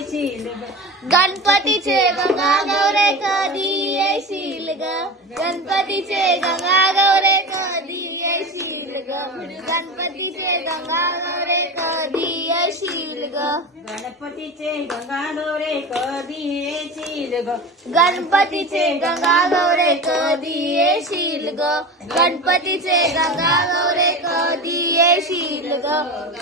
येशील गणपतीचे गंगा गौरे कधी येशील ग, गणपतीचे गंगा गौरे कधी येशील ग, गणपतीचे गंगा गौरे कधी येशील ग, गणपतीचे गंगा गौरे कधी येशील ग, गणपतीचे गंगा गौरे कधी येशील ग, गणपतीचे गंगा गौरे कधी येशील ग,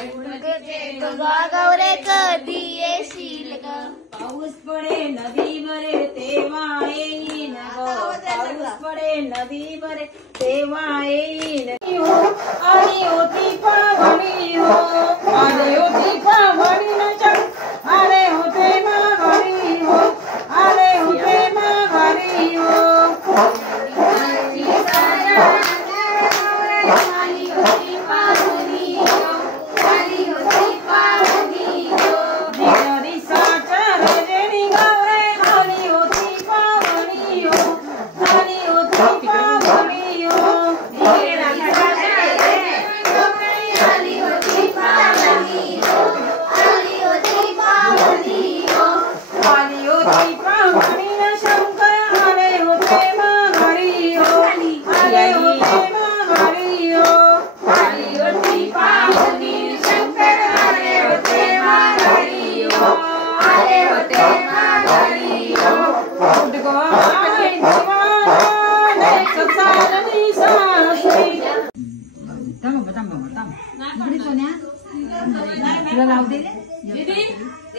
गणपतीचे गंगा गौरे कधी येशील ग, पाऊस पडे नदी भरे तेव्हा येईन ग, पाऊस पडे नदी भरे तेव्हा येईन आली होती पावणी हो, आले होती पावणी आले होते माघारी हो, आले होते माघारी हो, आली होती पाहुणी हो, आली होती पाहुणी हो, दिसाच्या रजनी गौरे आली होती पावणी हो, आली होती पावणी हो, आली होती पाहुणी हो, आली होती पाहुणी हो, आली होती पावणी न शंकर आले होते माघारी हो, आले होते माघारी हो, आली होती पाहुणी शंकर आले होते माघारी हो, आले होते माघारी हो, उद्गवाय दिवाने चालली सासरी. इकडे सोन्या तुला लावू दे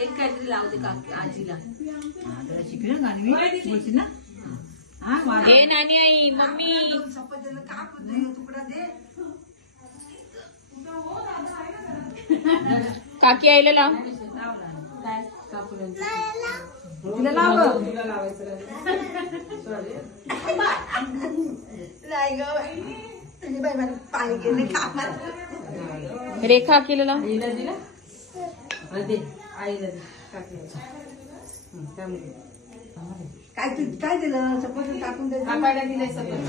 एक काहीतरी लावते काकी आजीला. तुला शिकलं गाणी बोलशील ना. हा हे नानी आई मम्मी काकी आईला लाव. काय तिला लाव रेखा आकीला लाव. काय दिलं सपोज टाकून दिलं दिलंय सपोज